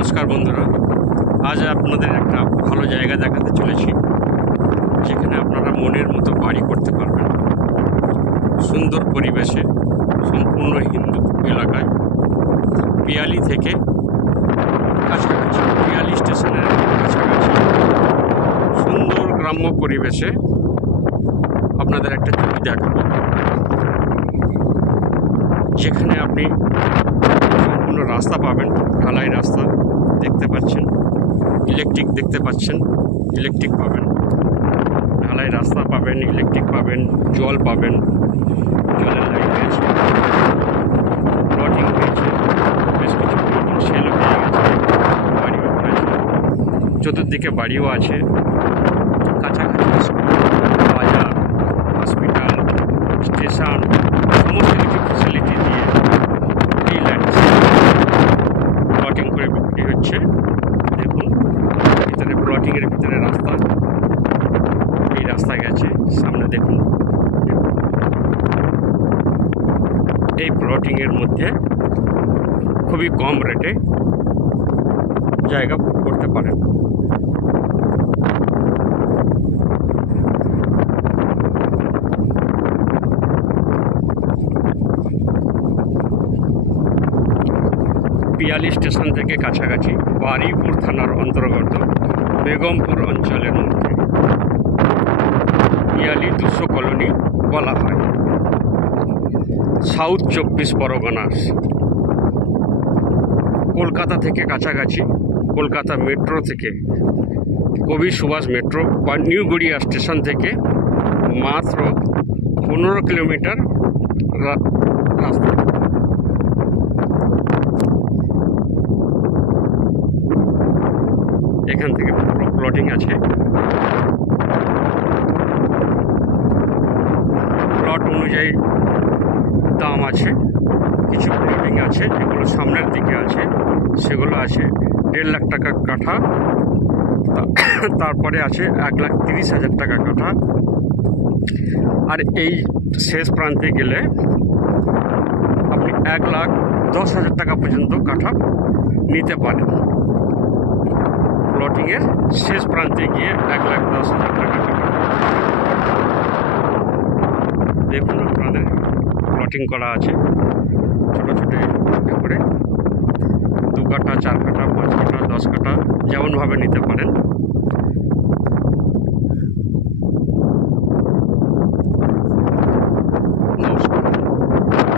নমস্কার বন্ধুরা, আজ আপনাদের একটা ভালো জায়গা দেখাতে চলেছি, যেখানে আপনারা মনের মতো বাড়ি করতে পারবেন সুন্দর পরিবেশে, সম্পূর্ণ হিন্দু এলাকায়, পিয়ালি থেকে কাছাকাছি, পিয়ালি স্টেশনের কাছাকাছি সুন্দর গ্রাম্য পরিবেশে আপনাদের একটা জমি দেখাবো, যেখানে আপনি সম্পূর্ণ রাস্তা পাবেন, ঢালাই রাস্তা দেখতে পাচ্ছেন, ইলেকট্রিক দেখতে পাচ্ছেন, ইলেকট্রিক পাবেন, ঢালাই রাস্তা পাবেন, ইলেকট্রিক পাবেন, জল পাবেন, জলের লাইন রয়েছে, প্লটিং হয়েছে, বেশ কিছু প্লটিং সেল হয়ে গেছে, বাড়িও করেছে, চতুর্দিকে বাড়িও আছে, কাছাকাছি স্কুল, বাজার, হসপিটাল, স্টেশন, সমস্ত কিছু ফেসিলিটি দিয়ে এই ল্যান্ড প্লটিং করে বিক্রি হচ্ছে। দেখুন ভিতরে প্লটিংয়ের ভিতরে রাস্তা, এই রাস্তা গেছে সামনে, দেখুন এই প্লটিংয়ের মধ্যে খুবই কম রেটে জায়গা বুক করতে পারেন। পিয়ালি স্টেশন থেকে কাছাকাছি, বারুইপুর থানার অন্তর্গত বেগমপুর অঞ্চলের মধ্যে পিয়ালি 200 কলোনি বলা হয়। সাউথ 24 পরগনা, কলকাতা থেকে কাছাকাছি, কলকাতা মেট্রো থেকে, কবি সুভাষ মেট্রো বা নিউ গড়িয়া স্টেশন থেকে মাত্র 15 কিলোমিটার রাস্তা। এখান থেকে প্লটিং আছে, প্লট অনুযায়ী দাম আছে। কিছু প্লটিং আছে যেগুলো সামনের দিকে আছে, সেগুলো আছে 1.5 লাখ টাকা কাঠা, তারপরে আছে 1,30,000 টাকা কাঠা, আর এই শেষ প্রান্তে গেলে আপনি 1,10,000 টাকা পর্যন্ত কাঠা নিতে পারেন। প্লটিংয়ের শেষ প্রান্তে গিয়ে 1,10,000 টাকা কাঠা। দেখুন আপনাদের প্লটিং করা আছে ছোটো ছোটো করে 2 কাঠা, 4 কাঠা, 5 কাঠা, 10 কাঠা, যেমনভাবে নিতে পারেন।